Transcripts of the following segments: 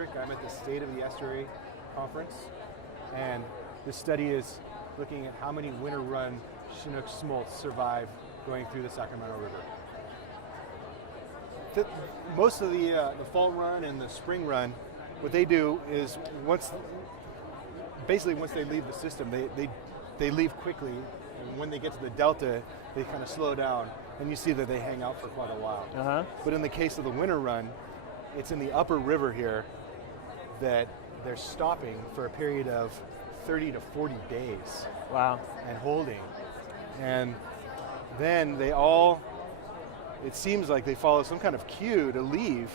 Hassrick. I'm at the State of the Estuary conference, and this study is looking at how many winter run Chinook smolts survive going through the Sacramento River. Most of the fall run and the spring run, what they do is once they leave the system, they leave quickly, and when they get to the delta, they kind of slow down, and you see that they hang out for quite a while. But in the case of the winter run, it's in the upper river here that they're stopping for a period of 30 to 40 days. Wow. And holding. And then it seems like they follow some kind of cue to leave,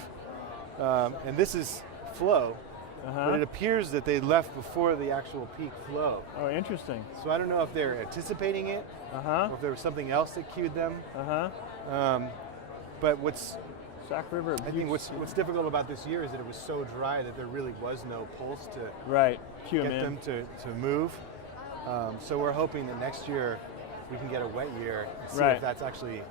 and this is flow, but it appears that they left before the actual peak flow. Oh, interesting. So I don't know if they're anticipating it, or if there was something else that cued them. But Sac River. I think what's difficult about this year is that it was so dry that there really was no pulse to Cue get them to move. So we're hoping that next year we can get a wet year and see if that's actually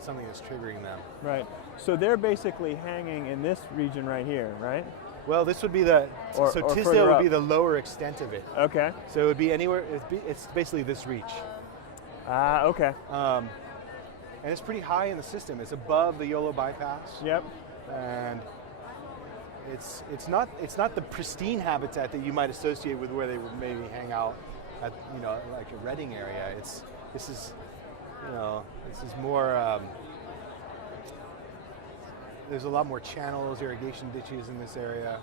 something that's triggering them. Right. So they're basically hanging in this region right here, right? Well, this would be Tisdale would be the lower extent of it. Okay. So it would be anywhere. It's basically this reach. Okay. And it's pretty high in the system. It's above the Yolo bypass. Yep. And it's not the pristine habitat that you might associate with where they would maybe hang out at like a Redding area. This is more. There's a lot more channels, irrigation ditches in this area.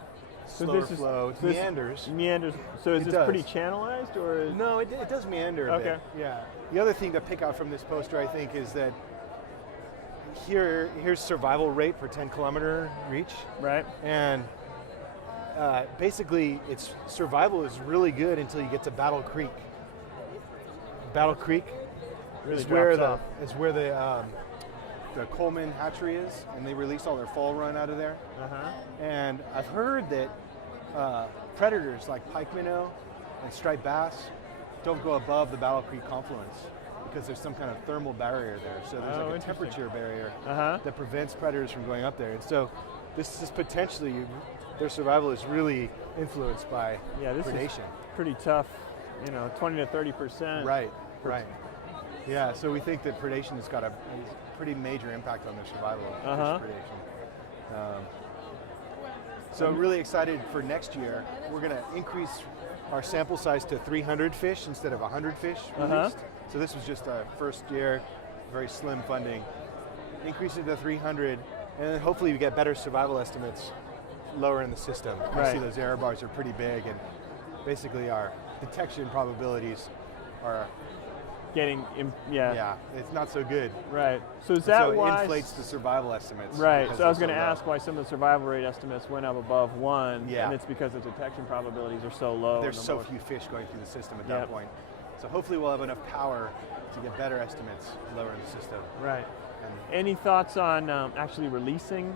Slower flow. It meanders. Meanders. So is this pretty channelized, or? No, it does meander a bit. Yeah. The other thing to pick out from this poster, I think, is that here's survival rate per 10-kilometer reach. Right. And basically, its survival is really good until you get to Battle Creek. Battle Creek really is where the Coleman hatchery is, and they release all their fall run out of there. And I've heard that predators like pike minnow and striped bass don't go above the Battle Creek confluence because there's some kind of thermal barrier there. So there's like a temperature barrier that prevents predators from going up there. And so this is potentially, their survival is really influenced by this predation. Is pretty tough, 20 to 30%. Right. Yeah, so we think that predation has got a pretty major impact on their survival. Predation. So I'm really excited for next year. We're going to increase our sample size to 300 fish instead of 100 fish released. So this was just our first year, very slim funding. Increase it to 300, and then hopefully we get better survival estimates lower in the system. You see those error bars are pretty big, and basically our detection probabilities are it's not so good. Right. So is that why it inflates the survival estimates? Right. So I was going to ask why some of the survival rate estimates went up above 1, and it's because the detection probabilities are so low. There's so few fish going through the system at that point. So hopefully we'll have enough power to get better estimates lower in the system. Right. Any thoughts on actually releasing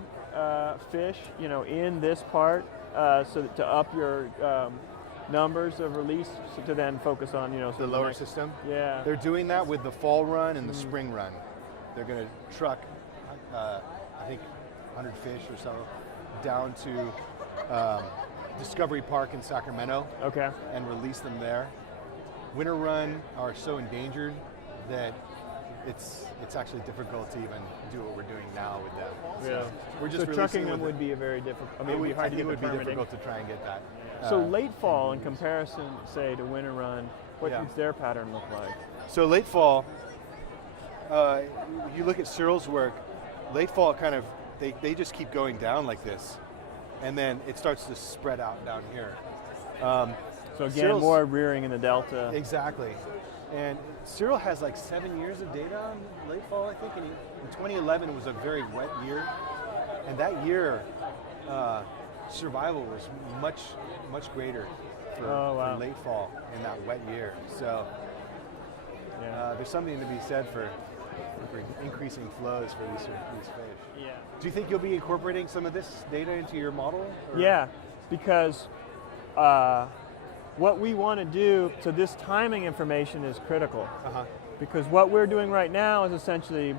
fish, in this part, so to up your numbers of release, to then focus on the lower system? Yeah. They're doing that with the fall run and the spring run. They're going to truck, I think, 100 fish or so down to Discovery Park in Sacramento. And release them there. Winter run are so endangered that it's actually difficult to even do what we're doing now with them. So we're just trucking them would be a very difficult. It would be difficult to try and get that. So late fall, in comparison, say, to winter run, what does their pattern look like? So late fall, you look at Cyril's work. Late fall kind of they just keep going down like this, and then it starts to spread out down here. So again, more rearing in the delta. Exactly. And Cyril has like 7 years of data on late fall, I think. And in 2011, was a very wet year. And that year, survival was much greater for late fall in that wet year. So there's something to be said for increasing flows for these fish. Yeah. Do you think you'll be incorporating some of this data into your model? Or? Yeah, because what we want to do, so this timing information is critical. Because what we're doing right now is essentially,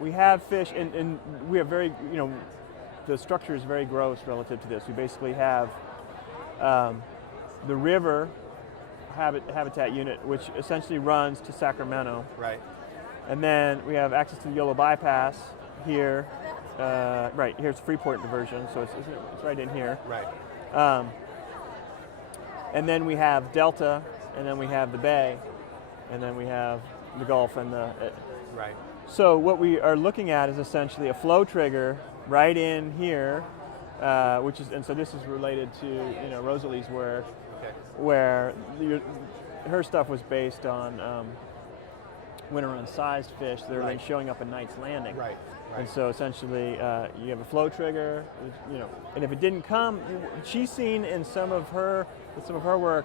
we have fish, and we have very, the structure is very gross relative to this. We basically have the river habitat unit, which essentially runs to Sacramento. Right. And then we have access to the Yolo bypass here. Right, here's Freeport diversion, so it's right in here. Right. And then we have Delta, and then we have the bay, and then we have the Gulf and the... Right. So what we are looking at is essentially a flow trigger right in here, which is, and so this is related to Rosalie's work, where her stuff was based on winter run sized fish that are then showing up in Knight's Landing. Right. And so essentially, you have a flow trigger, and if it didn't come, she's seen in some of her work,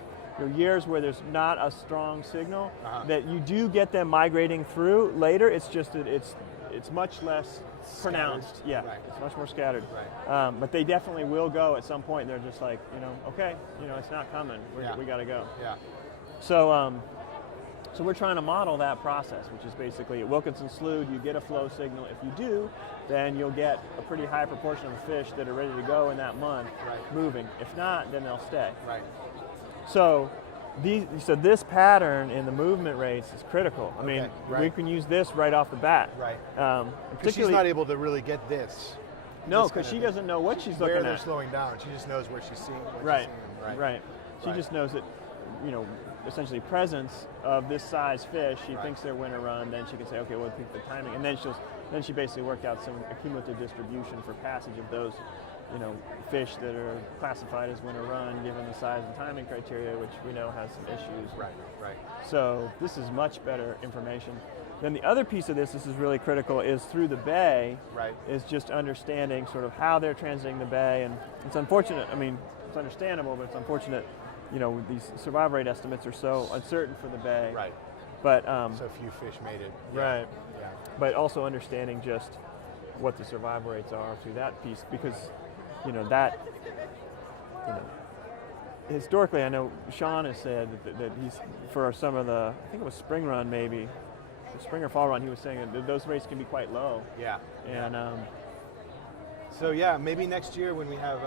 years where there's not a strong signal, that you do get them migrating through later. It's just that it's much less pronounced. Yeah, it's much more scattered. Right. But they definitely will go at some point. They're just like, okay, it's not coming. We got to go. Yeah. So we're trying to model that process, which is basically at Wilkinson Slough, you get a flow signal. If you do, then you'll get a pretty high proportion of the fish that are ready to go in that month moving. If not, then they'll stay. Right. So this pattern in the movement rates is critical. I mean, we can use this right off the bat. Right. Particularly, she's not able to really get this. No, because she doesn't know what she's looking at. Where they're slowing down. She just knows where she's seeing. Right. She just knows that, essentially presence of this size fish. She thinks they're winter run. Then she can say, okay, well, pick the timing, and then she basically worked out some cumulative distribution for passage of those, fish that are classified as winter run, given the size and timing criteria, which we know has some issues. Right. So this is much better information. Then the other piece of this is really critical, is through the bay, is just understanding sort of how they're transiting the bay. And it's unfortunate, I mean, it's understandable, but it's unfortunate, these survival rate estimates are so uncertain for the bay. Right. But so few fish made it. Right. Yeah. But also understanding just what the survival rates are through that piece, because historically, I know Sean has said that he's, for some of the, I think it was spring run maybe, the spring or fall run, he was saying that those rates can be quite low. Yeah. And so maybe next year when we have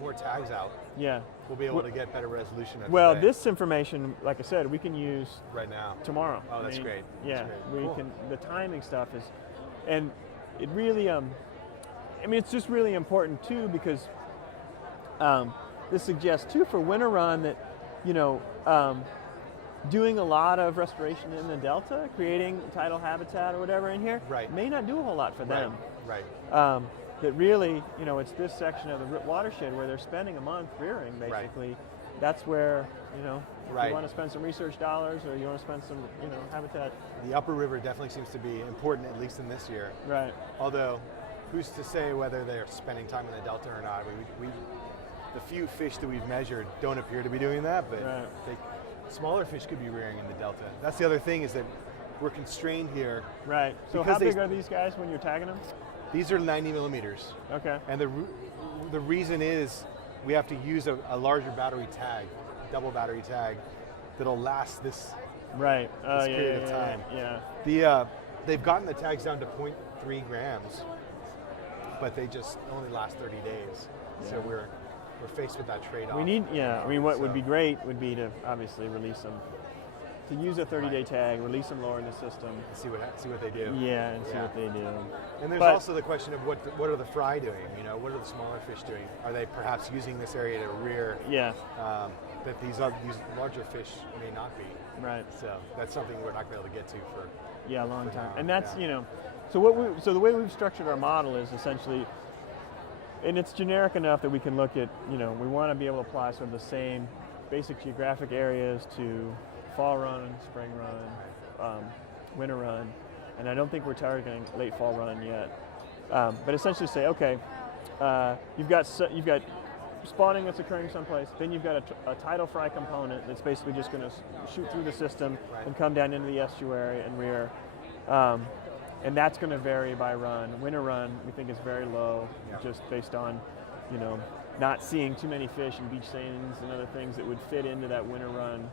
more tags out, we'll be able to get better resolution. Well, this information, like I said, we can use right now, tomorrow. Oh, that's great. Yeah, we can. The timing stuff is, and it really, it's just really important too, because this suggests too for winter run that, doing a lot of restoration in the delta, creating tidal habitat or whatever in here, may not do a whole lot for them. Right. That really, it's this section of the watershed where they're spending a month rearing, basically. That's where, if you want to spend some research dollars or you want to spend some, habitat. The upper river definitely seems to be important, at least in this year. Right. Although, who's to say whether they're spending time in the delta or not? The few fish that we've measured don't appear to be doing that, but smaller fish could be rearing in the delta. That's the other thing, is that we're constrained here. Right. So how big are these guys when you're tagging them? These are 90 millimeters. Okay. And the reason is we have to use a larger battery tag, double battery tag, that'll last this period of time. Yeah. They've gotten the tags down to 0.3 grams, but they just only last 30 days. Yeah. So we're faced with that trade-off. We need, what would be great would be to obviously release them, to use a 30-day tag, release them lower in the system. See what they do. Yeah, and see what they do. And there's also the question of what are the fry doing? What are the smaller fish doing? Are they perhaps using this area to rear? Yeah. That these larger fish may not be. Right. So that's something we're not going to be able to get to for a long time. now. And that's so the way we've structured our model is essentially, and it's generic enough that we can look at, we want to be able to apply sort of the same basic geographic areas to fall run, spring run, winter run, and I don't think we're targeting late fall run yet. But essentially say, okay, you've got spawning that's occurring someplace, then you've got a tidal fry component that's basically just going to shoot through the system and come down into the estuary and rear. And that's going to vary by run. Winter run, we think, is very low, just based on, not seeing too many fish and beach seines and other things that would fit into that winter run,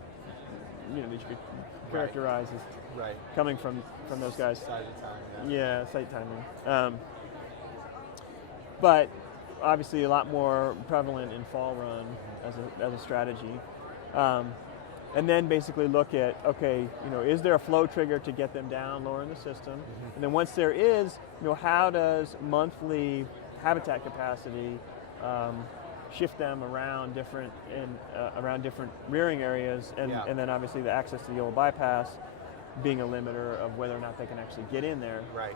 that you could characterize as coming from those guys. Sight timing. Yeah, sight timing. But obviously a lot more prevalent in fall run as a strategy. And then basically look at, okay, is there a flow trigger to get them down lower in the system? And then once there is, how does monthly habitat capacity shift them around different rearing areans, and then obviously the access to the old bypass being a limiter of whether or not they can actually get in there. Right.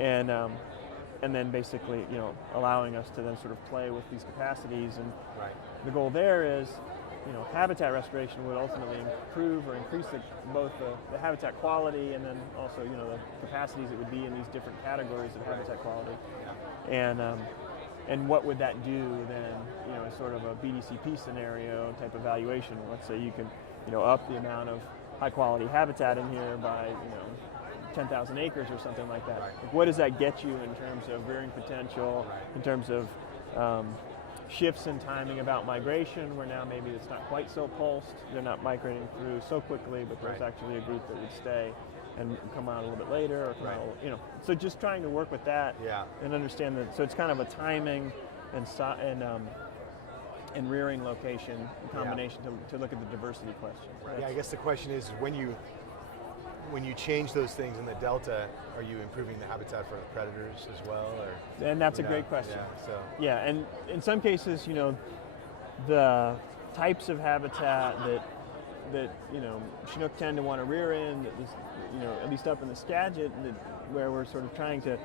And then basically, allowing us to then sort of play with these capacities. And Right. the goal there is, habitat restoration would ultimately improve or increase both the habitat quality and then also, the capacities that would be in these different categories of habitat quality. Yeah. And what would that do then, as sort of a BDCP scenario type evaluation? Let's say you can, up the amount of high quality habitat in here by, 10,000 acres or something like that. Right. Like, what does that get you in terms of rearing potential, in terms of shifts in timing about migration, where now maybe it's not quite so pulsed, they're not migrating through so quickly, but there's actually a group that would stay and come out a little bit later, or come out, so just trying to work with that and understand that. So it's kind of a timing and rearing location combination to look at the diversity question. Yeah, I guess the question is, when you change those things in the delta, are you improving the habitat for the predators as well? Or and that's a great question. Yeah, and in some cases, the types of habitat that Chinook tend to want to rear in, at least up in the Skagit, where we're sort of trying to,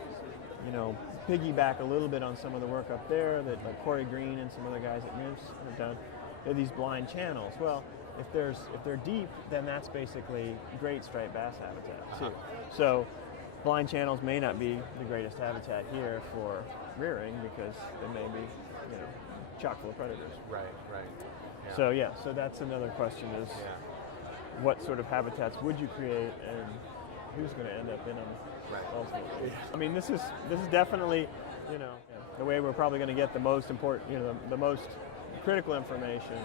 piggyback a little bit on some of the work up there that like Corey Green and some other guys at NIMS have done. They're these blind channels. Well, if they're deep, then that's basically great striped bass habitat too. So blind channels may not be the greatest habitat here for rearing because they may be, chock full of predators. Right. Yeah. So that's another question is what sort of habitats would you create and who's going to end up in them ultimately? Yeah. I mean, this is definitely, the way we're probably going to get the most important, the most critical information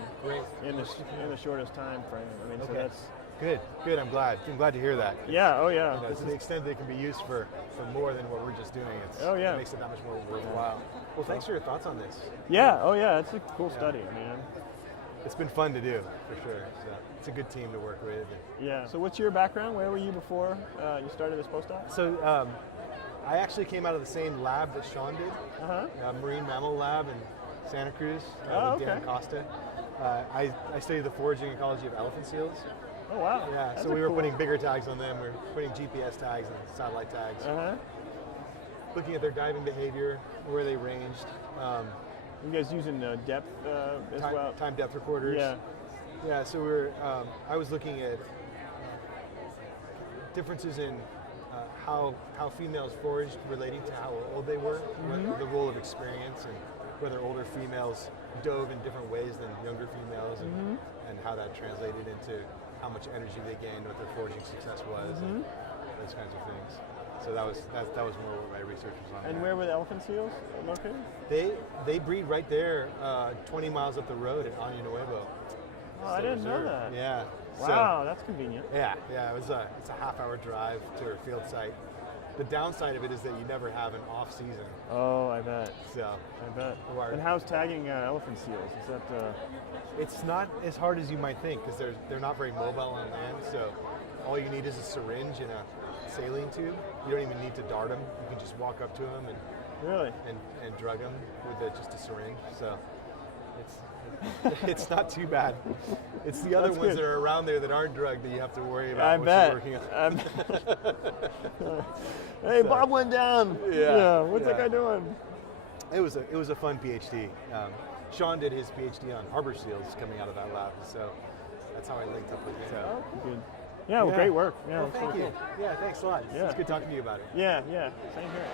in the shortest time frame. I mean, so that's good. I'm glad to hear that. Yeah. Oh yeah. To the extent that it can be used for more than what we're just doing, it makes it that much more worthwhile. Well, thanks for your thoughts on this. Yeah. Oh yeah. It's a cool study. I mean, it's been fun to do for sure. So it's a good team to work with. Yeah. So what's your background? Where were you before you started this postdoc? So I actually came out of the same lab that Sean did, Marine Mammal Lab in Santa Cruz with Dan Costa. I studied the foraging ecology of elephant seals. Oh wow! Yeah, so we were putting bigger tags on them. We were putting GPS tags and satellite tags. Looking at their diving behavior, where they ranged. You guys using depth as well? Time depth recorders. Yeah. Yeah. So we're. I was looking at differences in how females foraged relating to how old they were, the role of experience, and whether older females dove in different ways than younger females, and how that translated into how much energy they gained, what their foraging success was, and those kinds of things. So that was more what my research was on. And where were the elephant seals located? They breed right there, 20 miles up the road at Año Nuevo. Oh, I didn't know that. Yeah. Wow, that's convenient. Yeah. It's a half-hour drive to our field site. The downside of it is that you never have an off season. Oh, I bet. So I bet. And how's tagging elephant seals? Is that? It's not as hard as you might think because they're not very mobile on land. So all you need is a syringe and a saline tube. You don't even need to dart them. You can just walk up to them and drug them with just a syringe. So it's not too bad. It's the other ones that are around there that aren't drugged that you have to worry about you're working on. Hey, Bob went down. Yeah. What's that guy doing? It was a fun PhD. Sean did his PhD on harbor seals coming out of that lab, so that's how I linked up with him. So. Good. Yeah, well, great work. Yeah, well, thank you. Cool. Yeah, thanks a lot. Yeah. It's good talking to you about it. Yeah, same here.